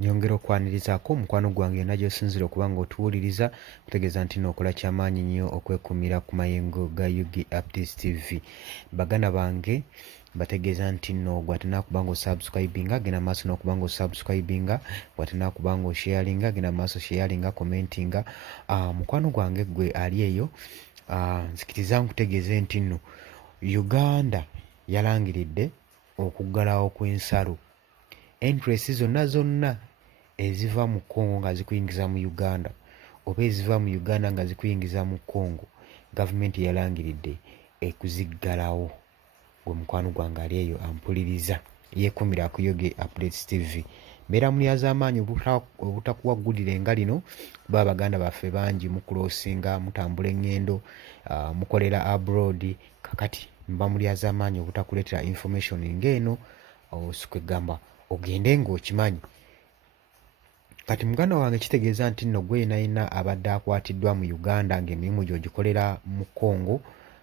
Nyongera okwanirizaako mukwano gwange yonna gy'osinzira okuba ng'otuwuliriza kutegeeza nti n'okola kyamaanyi nnyo okwekumira ku mayengo ga UG Updates TV. Baganda bange bategeeza nti nno gw'atenna kuba ng'osubscribinga genda maaso n'okuba ng'osubscribinga, gw'atenna kuba ng'osharinga genda maaso sharinga, commentinga. Mukwano gwange gwe ali eyo, nzikiriza nkutegeeze nti nno Uganda yalangiridde okuggalawo kw'ensalo. Entresi zonna eziva mu Congo nga zikuyingiza mu Uganda oba eziva mu Uganda nga zikuyingiza mu Congo, gavumenti yalangiridde ekuziggalawo. Gwe mukwano gwange ali eyo ampuliriza yeekumira ku UG Updates TV. Mbeera mulyazaamaanyi obutakuwaggulira enga lino kuba Abaganda baffe bangi mukulosinga, mutambula eŋŋendo, mukolera abroad. Kakati mba mulyazaamaanyi obutakuleetera information ng'eno osukwegamba ogende ng'okimanyi. Kati muganda wange kitegeeza nti nno gwe yenayina abadde akwatiddwa mu Uganda ng'emirimu gy'ogikolera mu Congo,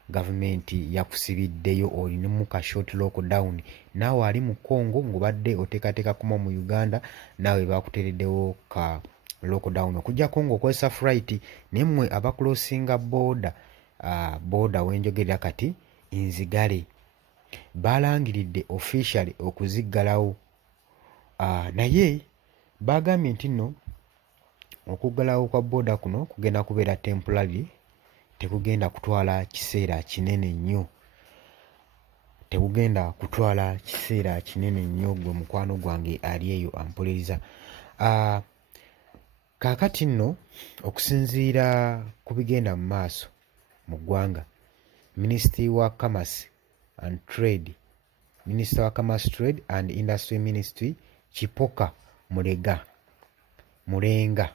gavumenti yakusibiddeyo, olinamu ka short lockdown. Naawe ali mu Congo ng'obadde oteekateeka kuma mu Uganda, naawe bakuteereddewo ka lockdown okuggyako ng'okozesa flight. Naye mmwe abakulosinga booda wenjogerera kati Nzigale baalangiridde officially okuziggalawo. Naye bagambye nti nno okuggalawo kwa booda kuno kugenda kubeera temporary, tekugenda kutwala kiseera kinene nnyo. Tegugenda kutwala kiseera kinene nnyo, gwe mukwano gwange ali eyo ampuliriza. Kaakati nno okusinziira ku bigenda mu maaso mu ggwanga, Minister wa Commerce Trade and Industry Ministry Kipoka Mulenga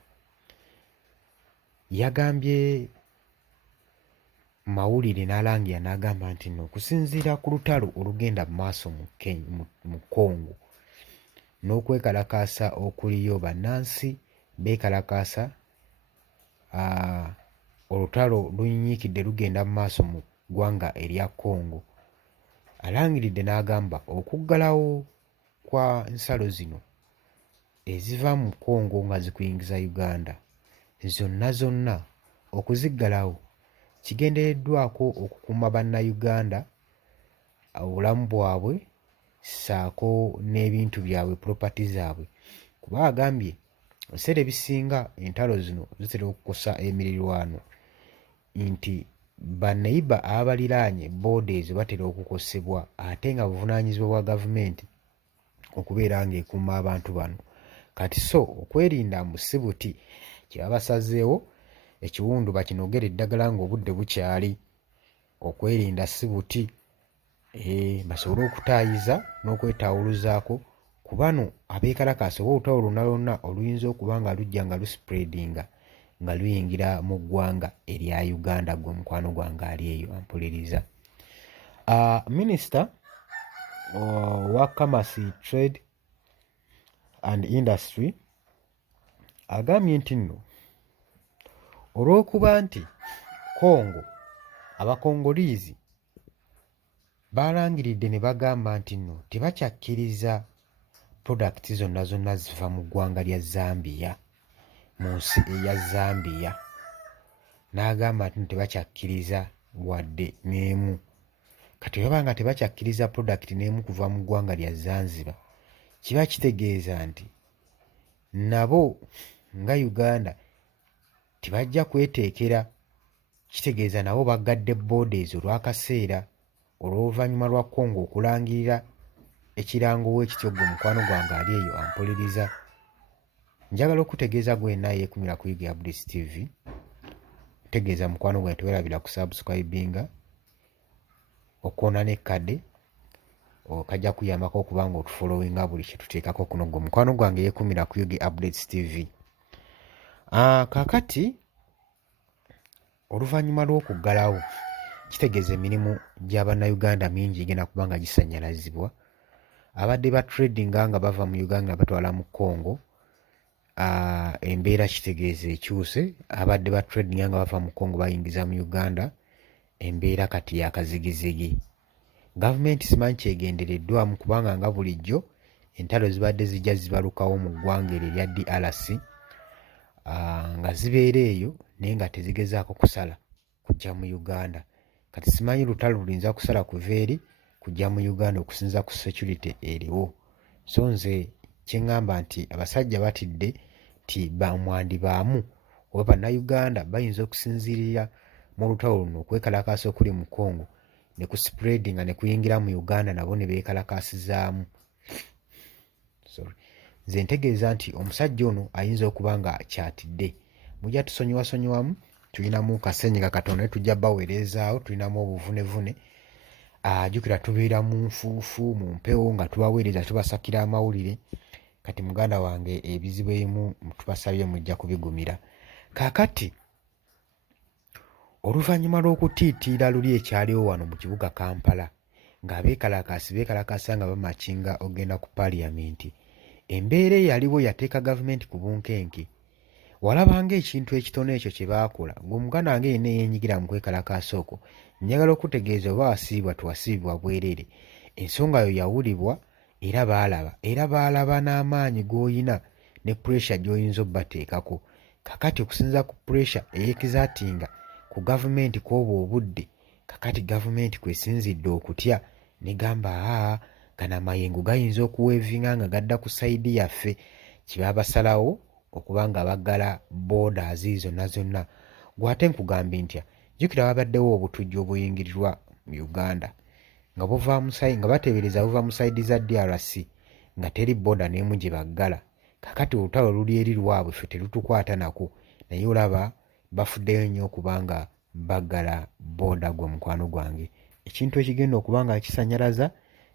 yagambye mawulire n'alangira n'agamba nti nno okusinziira ku lutalo olugenda mu maaso mu Congo n'okwekalakaasa okuliyo bannansi beekalakaasa, olutalo lunyinyikidde lugenda mu maaso mu ggwanga erya Congo. Alangiridde n'agamba okuggalawo kwa nsalo zino eziva mu Congo nga zikuyingiza Uganda, zonna okuziggalawo kigendereddwako okukuuma bannayuganda obulamu bwabwe ssaako n'ebintu byabwe, property zaabwe. Kuba agambye ebiseera ebisinga entalo zino zitera okukosa emirirwano, nti banneiba abaliraanye booda ezo batera okukosebwa, ate nga buvunaanyizibwa bwa gavumenti okubeera ng'ekuuma abantu bano. Kati so okwerinda mu sibuti kye babasazeewo ekiwundu bakinogere eddagala ng'obudde bukyali. Okwerinda sibuti basobole okutaayiza n'okwetawuluzaako ku bano abeekalakaasa oba olutalo lwonna lwonna oluyinza okuba nga lujja nga luspreadinga nga luyingira mu ggwanga erya Uganda. Gwe mukwano gwange ali eyo ampuliriza. Minisita wa Commerce, Trade and Industry agambye nti nno olw'okuba nti Congo abakongoliizi baalangiridde ne bagamba nti nno tebakyakkiriza products zonna ziva mu ggwanga lya Zambia, mu nsi eya Zambia. N'agamba nti tebakyakkiriza wadde n'emu. Kati baba nga tebakyakkiriza product n'emu kuva mu ggwanga lya Zanzibar, kiba kitegeeza nti nabo nga Uganda tibajja kweteekera. Kitegeeza nabo baggadde booda ezo olw'akaseera olw'oluvannyuma lwa Congo okulangirira ekirango w'ekityo. Gwe mukwano gwange ali eyo ampuliriza. Njagala okutegeeza gwenna yeekumira ku UG Updates TV, tegeeza mukwano gwange teweerabira ku subscribinga, okwona n'ekkade okajja kuyambako okuba nga otufollowinga buli kye tuteekako kuno. Gwe mukwano gwange yeekumira ku UG Updates TV. Kaakati oluvannyuma lw'okuggalawo kitegeeza emirimu gy'Abannayuganda mingi egenda kuba nga gisannyalazibwa. Abadde ba tradinga nga bava mu Uganda batwala mu Congo, embeera kitegeeza ekyuse. Abadde ba tradinga nga bava mu Congo bayingiza mu Uganda, embeera kati yakazigizigi. Gavumenti simanyi kyegendereddwamu kubanga nga bulijjo entalo zibadde zijja zibalukawo mu ggwanga eryo erya DRC nga zibeera eyo naye nga tezigezaako kusala kujja mu Uganda. Kati simanyi lutalo luyinza kusala kuva eri kujja mu Uganda okusinza ku security eriwo. So nze kyeŋŋamba nti abasajja batidde nti mwandibaamu oba bannayuganda bayinza okusinziirira mu lutalo luno okwekalakaasa okuli mu Congo ne ku spreading ne kuyingira mu Uganda nabo ne beekalakaasizaamu. Nze ntegeeza nti omusajja ono ayinza okuba nga kyatidde. Mujja tusonyiwasonyiwamu, tulinamu kasenyiga katono tujja baweerezaawo, tulinamu obuvunevune. Jjukira tubeera mu nfuufu mu mpewo nga tubaweereza tubasakira amawulire. Kati muganda wange ebizibu ebimu tubasabye mujja kubigumira. Kaakati oluvannyuma lw'okutiitiira luli ekyaliwo wano mu kibuga Kampala beekalakaasa nga bamakinga ogenda ku paaliyamenti, embeera eyaliwo yateeka gavumenti ku bunkenke. Walabanga ekintu ekitono ekyo kye baakola ng'omuganda wange yenna yeenyigira mu kwekalakaasa okwo. Njagala okutegeeza oba wasiibwa tewasiibwa bwereere, ensonga yo yawulibwa era baalaba n'amaanyi g'oyina ne puresha gy'oyinza obbateekako. Kakati okusinza ku puresha eyeekizaatinga ku gavumenti kw'obwo obudde, kakati gavumenti kwesinzidde okutya negamba gano amayengo gayinza okuweevinga nga gadda ku sayidi yaffe. Kiba basalawo okuba nga baggala borders zonna. Gwate nkugambye ntya, jjukira wabaddewo obutujju obuyingirirwa mu Uganda nga bateebereza buva mu sayidi za DRC nga teri border n'emu gye baggala. Kakati olutalo luli eri lwabwe ffe terutukwata nako, naye olaba bafuddeyo nnyo okuba nga baggala border gwe mukwano gwange. Ekintu ekigenda okuba nga kisannyalaza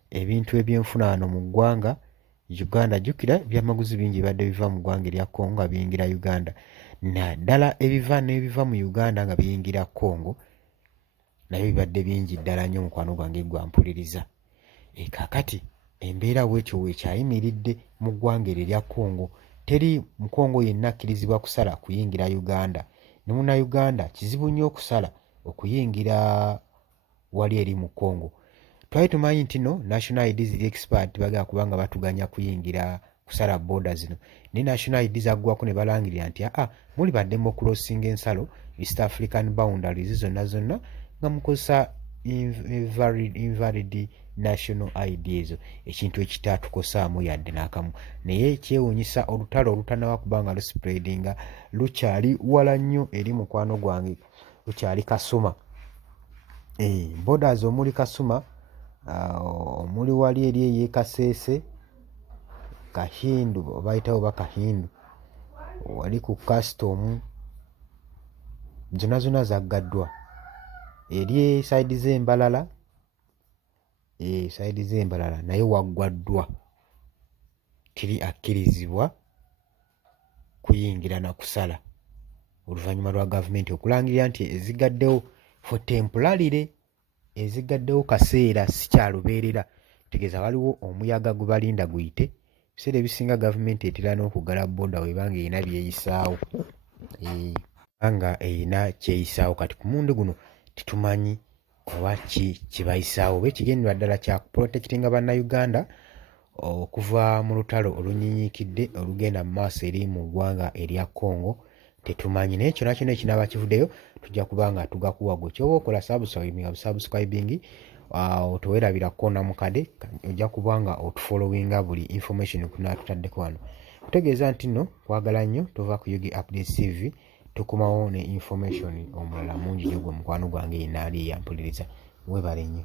ebintu eby'enfuna wano mu ggwanga Uganda. Jjukira ebyamaguzi bingi bibadde biva mu ggwanga erya Congo nga biyingira Uganda, naddala ebiva mu Uganda nga biyingira Congo nabyo bibadde bingi ddala nnyo mukwano gwange gwampuliriza. Kaakati embeera bwetyo weekyayimiridde mu ggwanga eryo erya Congo. Teri mu Congo yenna akkirizibwa kusala kuyingira Uganda, ne Munnayuganda kizibu nnyo okusala okuyingira wali eri mu Congo. Twali tumanyi nti no national ID ziri expert bagala kubanga batuganya kuyingira kusala border zino, ne national ID zaggwako ne balangirira nti muli badde mu crossinga ensalo East African boundaries zonna nga mukozesa invalid national ID ezo, ekintu ekitatukosaamu yadde n'akamu. Naye kyewuunyisa olutalo olutannaba kubanga luspreadinga lukyali wala nnyo eri mukwano gwange, lukyali Kasuma. Borders omuli Kasuma, omuli wali eri ey'e Kasese, Kahindu bayitawo ba Kahindu, wali ku custom, zonna zaggaddwa. Eri sayidi z'Embalala, sayidi z'Embalala naye waggwaddwa, teri akkirizibwa kuyingira na kusala oluvannyuma lwa gavumenti okulangirira nti ezigaddewo for temporarily, ezigaddewo kaseera si kyalubeerera. Tegeeza waliwo omuyaga gubalinda guyite. Ebiseera ebisinga gavumenti etera n'okugala boda webanga erina byeyisaawo, nga erina kyeyisaawo. Kati ku mundi guno titumanyi oba ki kibayisaawo. Oba ekigendera ddala kya kuprotectinga bannayuganda okuva mu lutalo olunyiinyiikidde olugenda mu maaso eri mu ggwanga erya Congo tetumanyi. Naye kyonna kyonna ekinaaba kivuddeyo tujja kuba nga tugakuwa gwe. Ky'oba okola subscribing otewerabira koona mukade, ojja kuba nga otufollowinga buli information kunaatutaddeko wano. Kutegeeza nti nno kwagala nnyo, tova ku Yugi Updates TV, tukumawo ne information omulala mungi nnyo gwe mukwano gwange yenna ali eyampuliriza. Weebale nnyo.